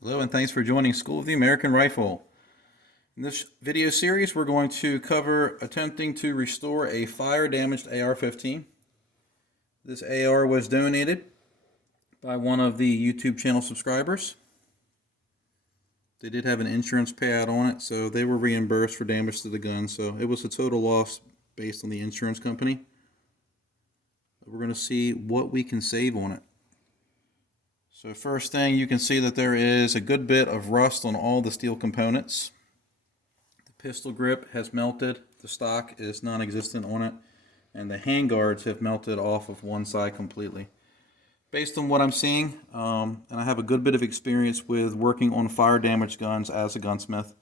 Hello and thanks for joining School of the American Rifle. In this video series we're going to cover attempting to restore a fire-damaged AR-15. This AR was donated by one of the YouTube channel subscribers. They did have an insurance payout on it, so they were reimbursed for damage to the gun, so it was a total loss based on the insurance company. We're going to see what we can save on it. So first thing, you can see that there is a good bit of rust on all the steel components. The pistol grip has melted, the stock is non-existent on it, and the handguards have melted off of one side completely. Based on what I'm seeing, and I have a good bit of experience with working on fire damaged guns as a gunsmith,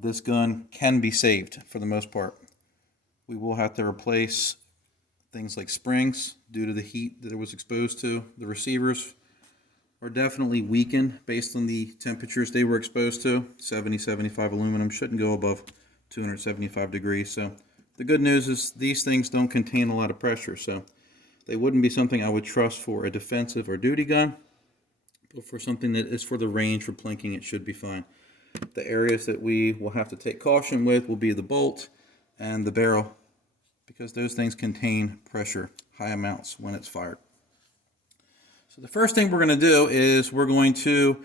this gun can be saved for the most part. We will have to replace things like springs due to the heat that it was exposed to. The receivers are definitely weakened based on the temperatures they were exposed to. 70-75 aluminum shouldn't go above 275 degrees. So the good news is these things don't contain a lot of pressure, so they wouldn't be something I would trust for a defensive or duty gun, but for something that is for the range for plinking, it should be fine. The areas that we will have to take caution with will be the bolt and the barrel, because those things contain pressure, high amounts when it's fired. So the first thing we're going to do is we're going to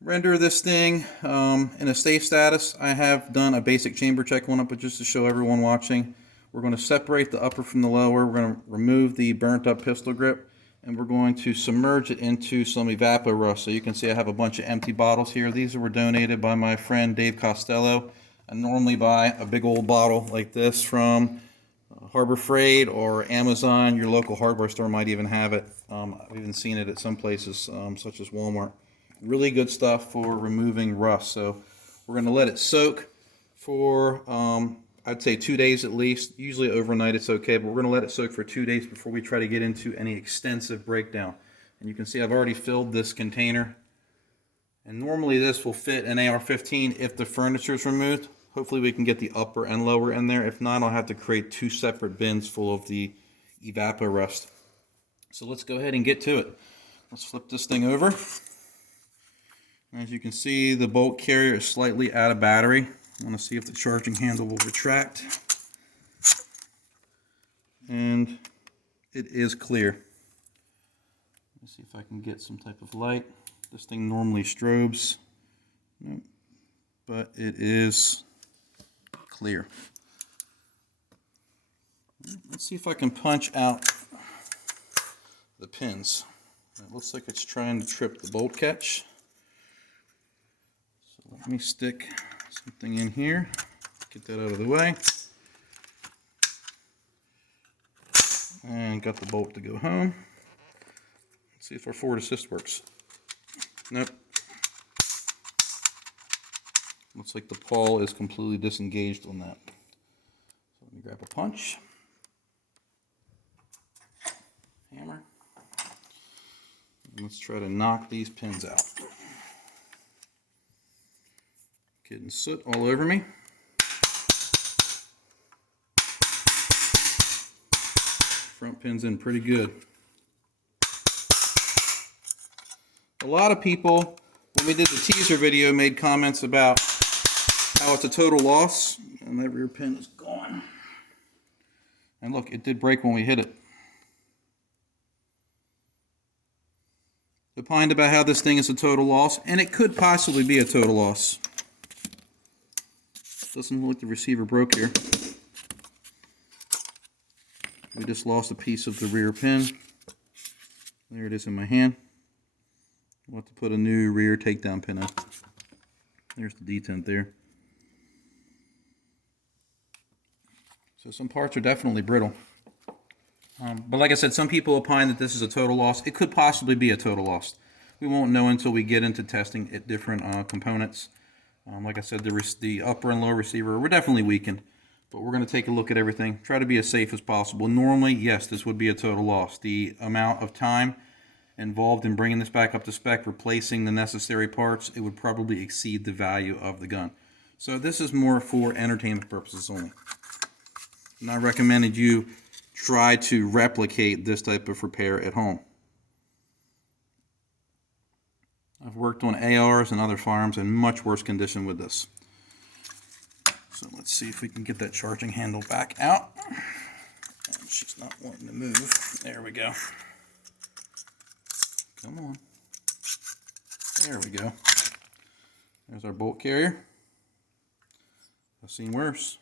render this thing in a safe status. I have done a basic chamber check on it, but just to show everyone watching, we're going to separate the upper from the lower. We're going to remove the burnt up pistol grip, and we're going to submerge it into some evapor rust. So you can see I have a bunch of empty bottles here. These were donated by my friend Dave Costello. I normally buy a big old bottle like this from Harbor Freight or Amazon. Your local hardware store might even have it. I've even seen it at some places such as Walmart. Really good stuff for removing rust. So we're going to let it soak for I'd say 2 days at least. Usually overnight it's okay, but we're going to let it soak for 2 days before we try to get into any extensive breakdown. And you can see I've already filled this container, and normally this will fit an AR-15 if the furniture is removed. Hopefully we can get the upper and lower in there. If not, I'll have to create two separate bins full of the evapor rust. So let's go ahead and get to it. Let's flip this thing over. As you can see, the bolt carrier is slightly out of battery. I want to see if the charging handle will retract. And it is clear. Let's see if I can get some type of light. This thing normally strobes. Nope. But it is clear. Let's see if I can punch out the pins. It looks like it's trying to trip the bolt catch. So let me stick something in here, get that out of the way, and got the bolt to go home. Let's see if our forward assist works. Nope. Looks like the pawl is completely disengaged on that. So let me grab a punch, hammer, and let's try to knock these pins out. Getting soot all over me. Front pin's in pretty good. A lot of people, when we did the teaser video, made comments about how it's a total loss, and that rear pin is gone. And look, it did break when we hit it. Opined about how this thing is a total loss, and it could possibly be a total loss. Doesn't look like the receiver broke here. We just lost a piece of the rear pin. There it is in my hand. We'll have to put a new rear takedown pin in. There's the detent there. So some parts are definitely brittle. But like I said, some people opine that this is a total loss. It could possibly be a total loss. We won't know until we get into testing at different components. Like I said, the upper and lower receiver were definitely weakened. But we're going to take a look at everything, try to be as safe as possible. Normally, yes, this would be a total loss. The amount of time involved in bringing this back up to spec, replacing the necessary parts, it would probably exceed the value of the gun. So this is more for entertainment purposes only. And I recommended you try to replicate this type of repair at home. I've worked on ARs and other firearms in much worse condition with this. So let's see if we can get that charging handle back out. And she's not wanting to move. There we go. Come on. There we go. There's our bolt carrier. I've seen worse.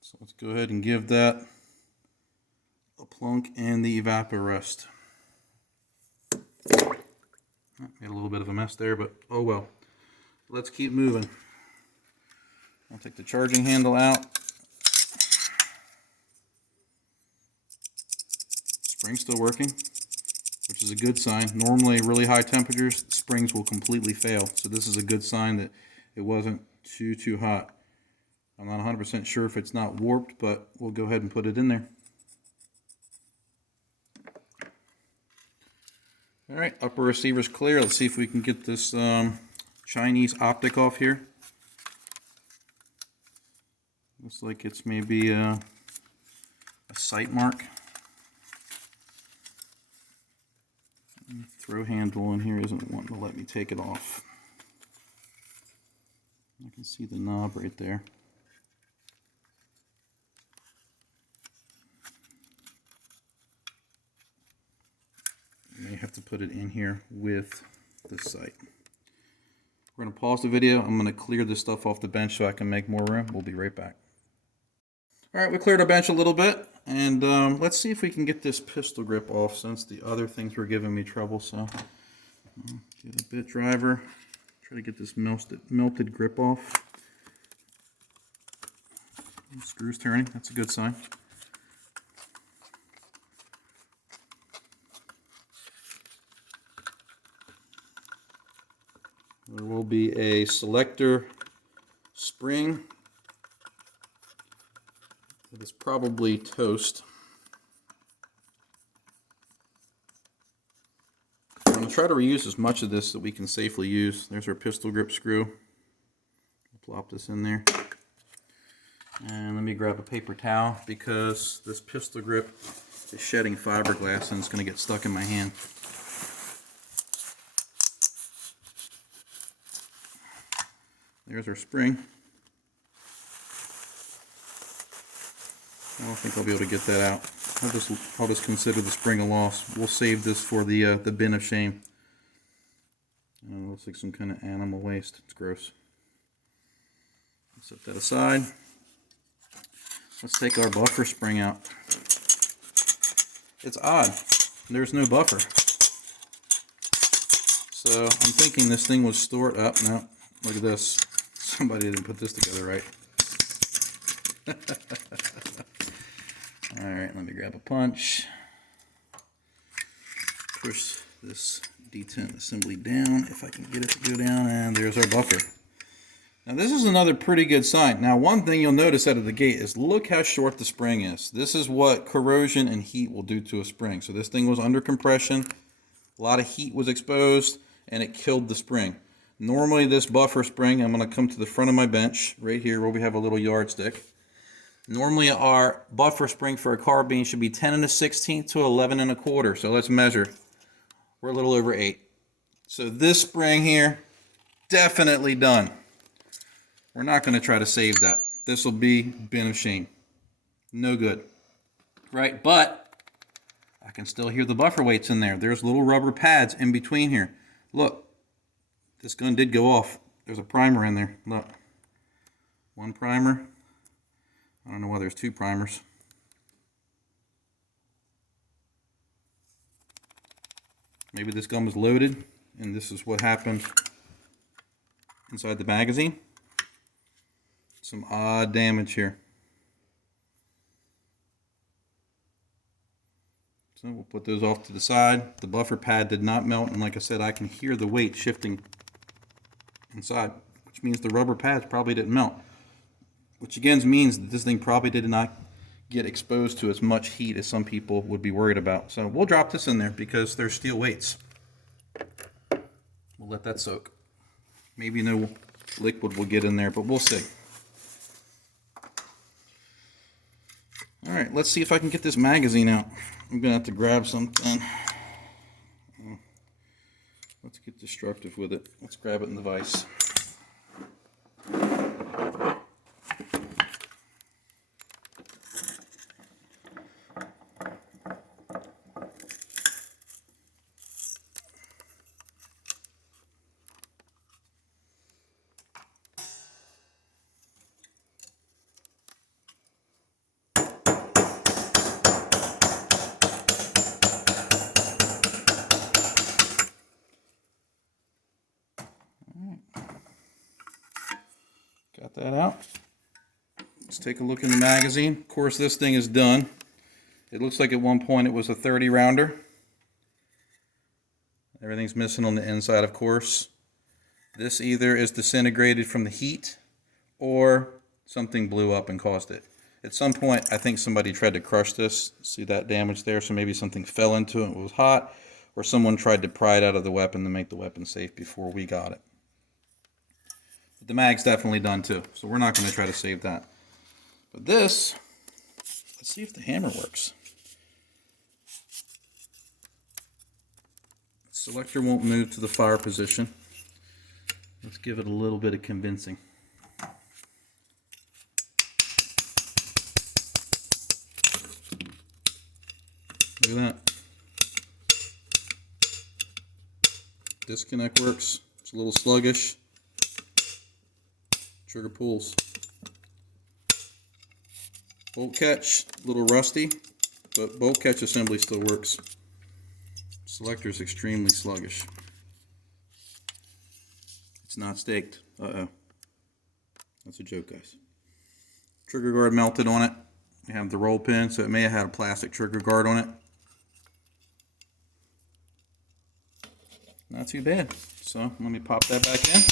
So let's go ahead and give that a plunk and the evaporest. Made a little bit of a mess there, but oh well. Let's keep moving. I'll take the charging handle out. Spring's still working, which is a good sign. Normally, really high temperatures, springs will completely fail. So this is a good sign that it wasn't too hot. I'm not 100% sure if it's not warped, but we'll go ahead and put it in there. All right, upper receiver's clear. Let's see if we can get this Chinese optic off here. Looks like it's maybe a sight mark. Throw handle in here isn't wanting to let me take it off. I can see the knob right there. You may have to put it in here with the sight. We're going to pause the video. I'm going to clear this stuff off the bench so I can make more room. We'll be right back. All right, we cleared our bench a little bit, and let's see if we can get this pistol grip off since the other things were giving me trouble. So get a bit driver, try to get this melted grip off. Screws turning, that's a good sign. There will be a selector spring. It is probably toast. I'm going to try to reuse as much of this that we can safely use. There's our pistol grip screw. Plop this in there. And let me grab a paper towel because this pistol grip is shedding fiberglass and it's going to get stuck in my hand. There's our spring. I don't think I'll be able to get that out. I'll just consider the spring a loss. We'll save this for the bin of shame. It looks like some kind of animal waste. It's gross. Set that aside. Let's take our buffer spring out. It's odd. There's no buffer. So I'm thinking this thing was stored up. No, look at this. Somebody didn't put this together right. Alright, let me grab a punch. Push this detent assembly down if I can get it to go down, and there's our buffer. Now this is another pretty good sign. Now one thing you'll notice out of the gate is look how short the spring is. This is what corrosion and heat will do to a spring. So this thing was under compression, a lot of heat was exposed, and it killed the spring. Normally this buffer spring, I'm going to come to the front of my bench, right here where we have a little yardstick. Normally our buffer spring for a carbine should be 10 1/16 to 11 1/4. So let's measure. We're a little over 8. So this spring here, definitely done. We're not going to try to save that. This will be bin of shame. No good. Right, but I can still hear the buffer weights in there. There's little rubber pads in between here. Look, this gun did go off. There's a primer in there. Look, one primer. I don't know why there's 2 primers. Maybe this gun was loaded and this is what happened inside the magazine. Some odd damage here. So we'll put those off to the side. The buffer pad did not melt, and like I said, I can hear the weight shifting inside, which means the rubber pads probably didn't melt. Which again means that this thing probably did not get exposed to as much heat as some people would be worried about. So we'll drop this in there because they're steel weights. We'll let that soak. Maybe no liquid will get in there, but we'll see. Alright, let's see if I can get this magazine out. I'm going to have to grab something. Let's get destructive with it. Let's grab it in the vise. Got that out. Let's take a look in the magazine. Of course, this thing is done. It looks like at one point it was a 30 rounder. Everything's missing on the inside, of course. This either is disintegrated from the heat or something blew up and caused it. At some point, I think somebody tried to crush this. See that damage there? So maybe something fell into it and it was hot, or someone tried to pry it out of the weapon to make the weapon safe before we got it. But the mag's definitely done too, so we're not going to try to save that. But this, let's see if the hammer works. The selector won't move to the fire position. Let's give it a little bit of convincing. Look at that. Disconnect works. It's a little sluggish. Trigger pulls. Bolt catch, a little rusty, but bolt catch assembly still works. Selector is extremely sluggish. It's not staked. Uh-oh. That's a joke, guys. Trigger guard melted on it. You have the roll pin, so it may have had a plastic trigger guard on it. Not too bad. So let me pop that back in.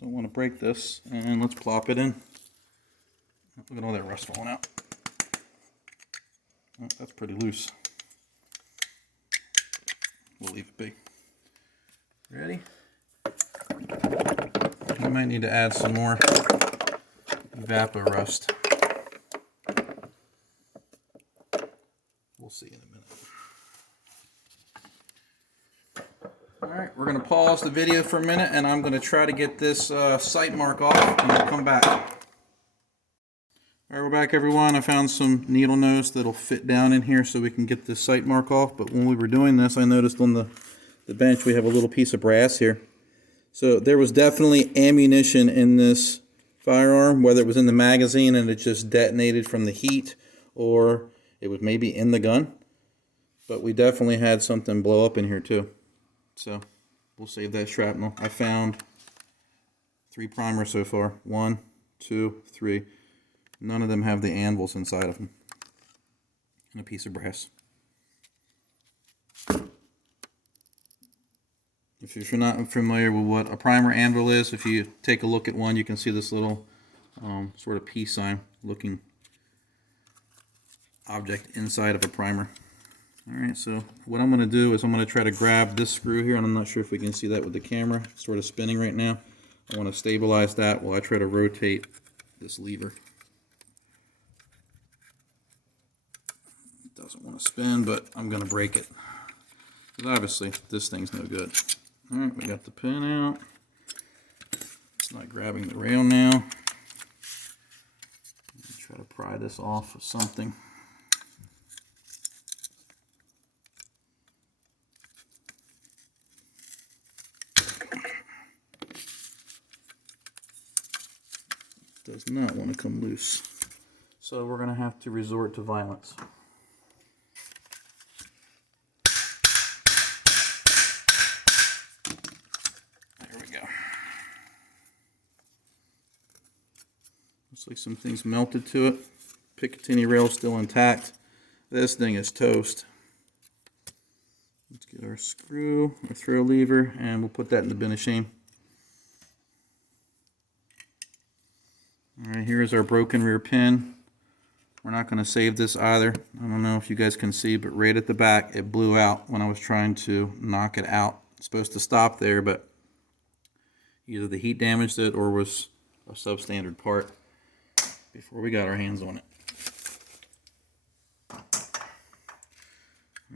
Don't want to break this, and let's plop it in. Look at all that rust falling out. Oh, that's pretty loose. We'll leave it be. Ready? I might need to add some more Vapor Rust. We'll see in a minute. Alright, we're going to pause the video for a minute, and I'm going to try to get this sight mark off, and we'll come back. Alright, we're back, everyone. I found some needle nose that'll fit down in here so we can get this sight mark off, but when we were doing this, I noticed on the bench we have a little piece of brass here. So there was definitely ammunition in this firearm, whether it was in the magazine and it just detonated from the heat, or it was maybe in the gun. But we definitely had something blow up in here too. So we'll save that shrapnel. I found 3 primers so far. 1, 2, 3. None of them have the anvils inside of them. And a piece of brass. If you're not familiar with what a primer anvil is, if you take a look at one, you can see this little sort of peace sign looking object inside of a primer. Alright, so what I'm going to do is I'm going to try to grab this screw here, and I'm not sure if we can see that with the camera. It's sort of spinning right now. I want to stabilize that while I try to rotate this lever. It doesn't want to spin, but I'm going to break it. Because obviously this thing's no good. Alright, we got the pin out. It's not grabbing the rail now. Try to pry this off of something. Does not want to come loose. So we're going to have to resort to violence. There we go. Looks like some things melted to it. Picatinny rail still intact. This thing is toast. Let's get our screw, our throw lever, and we'll put that in the bin of shame. Alright, here's our broken rear pin. We're not going to save this either. I don't know if you guys can see, but right at the back it blew out when I was trying to knock it out. It's supposed to stop there, but either the heat damaged it or was a substandard part before we got our hands on it.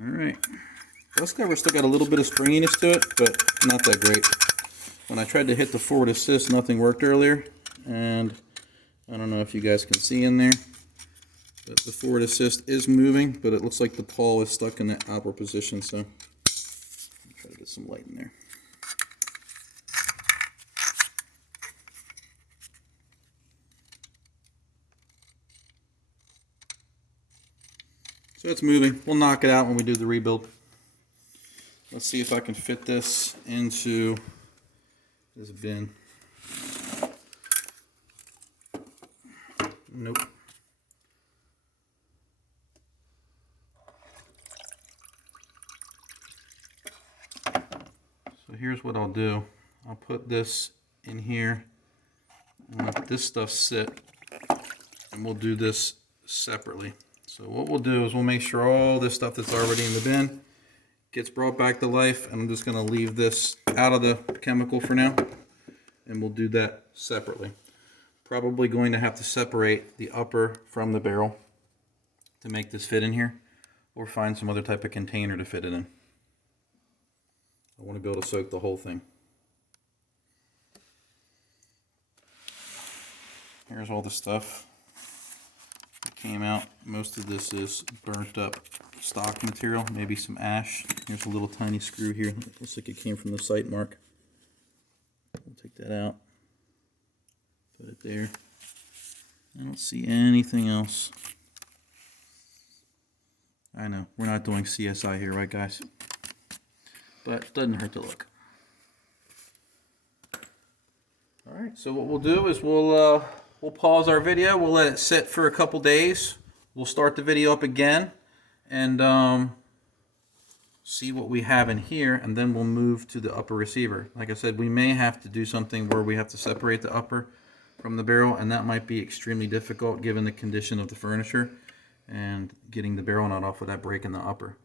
Alright. This cover still got a little bit of springiness to it, but not that great. When I tried to hit the forward assist, nothing worked earlier. And I don't know if you guys can see in there, but the forward assist is moving, but it looks like the pawl is stuck in that upper position, so I'll try to get some light in there. So it's moving. We'll knock it out when we do the rebuild. Let's see if I can fit this into this bin. Nope. So here's what I'll do. I'll put this in here and let this stuff sit, and we'll do this separately. So what we'll do is we'll make sure all this stuff that's already in the bin gets brought back to life, and I'm just going to leave this out of the chemical for now, and we'll do that separately. Probably going to have to separate the upper from the barrel to make this fit in here, or find some other type of container to fit it in. I want to be able to soak the whole thing. Here's all the stuff that came out. Most of this is burnt up stock material, maybe some ash. Here's a little tiny screw here. It looks like it came from the site mark. We'll take that out. Put it there. I don't see anything else. I know, we're not doing CSI here, right guys? But it doesn't hurt to look. Alright, so what we'll do is we'll pause our video. We'll let it sit for a couple days. We'll start the video up again and see what we have in here, and then we'll move to the upper receiver. Like I said, we may have to do something where we have to separate the upper from the barrel, and that might be extremely difficult given the condition of the furniture and getting the barrel nut off without breaking the upper.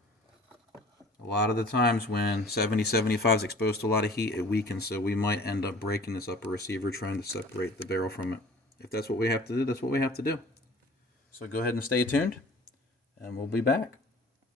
A lot of the times when 70-75 is exposed to a lot of heat, it weakens, so we might end up breaking this upper receiver trying to separate the barrel from it. If that's what we have to do, that's what we have to do. So go ahead and stay tuned, and we'll be back.